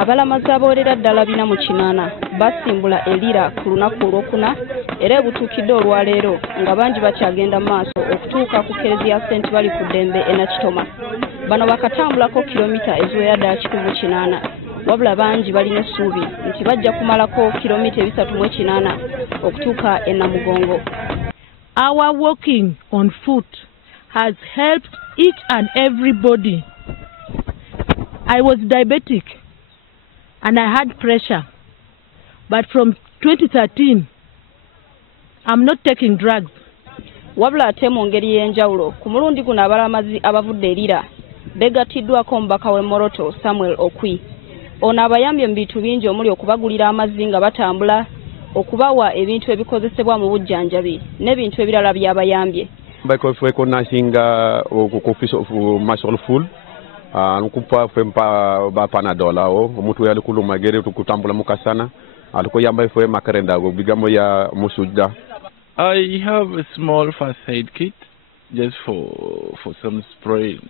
Abalamazi abawerera ddala bina mu kinaana basimbula Lira ku lunaku olwokuna era ebutuukidde olwaleero nga bangi bakyagenda mu maaso okutuuka ku kereziya St. Bali ku ddembe e Nakitoma. Bano bakatambulako kilomita eziwera ddala 180 wabula bangi balina essuubi nti bajja kumalako kilomita 380 okutuuka e Namugongo. Our walking on foot has helped each and everybody. I was diabetic and I had pressure, but from 2013 I'm not taking drugs. Wabula ate mu ngeri y'enjawulo ku mulundi guno abalamazi abavudde Lira begattiddwako omubaka w'e Moroto Samuel Okwi. Ono abayambye mu bintu bingi omuli okubagulira amazzi nga batambula, okubawa ebintu ebikozesebwa mu bujjanjabi n'ebintu ebirala by'abayambye. Bako fue nasinga okufisa masol full nukupa fempa ba panadola omuntu yali kulumagere tukutambula mukasana aliko yamba fue makarenda go bigamo ya musujja. I have a small first aid kit just for some spray.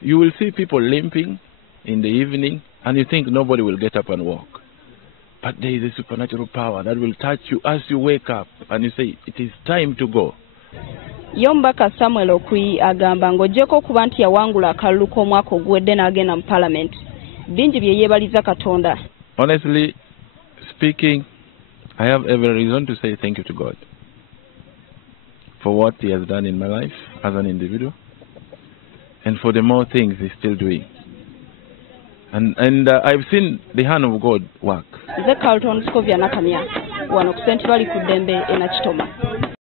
You will see people limping in the evening and you think nobody will get up and walk. But there is a supernatural power that will touch you as you wake up and you say it is time to go. Yombaka Samuel Okwi agamba ng'ojjeko okuba nti yawangula akalulu k'omwaka oguwedde n'agenda mu palamenti. Bingi bye yeebaliza Katonda. Honestly speaking, I have every reason to say thank you to God for what He has done in my life as an individual and for the more things He's still doing. And I've seen the hand of God work. Nze Carlton Scovia Nakamya wano ku St. Bali ku ddembe e Nakitoma.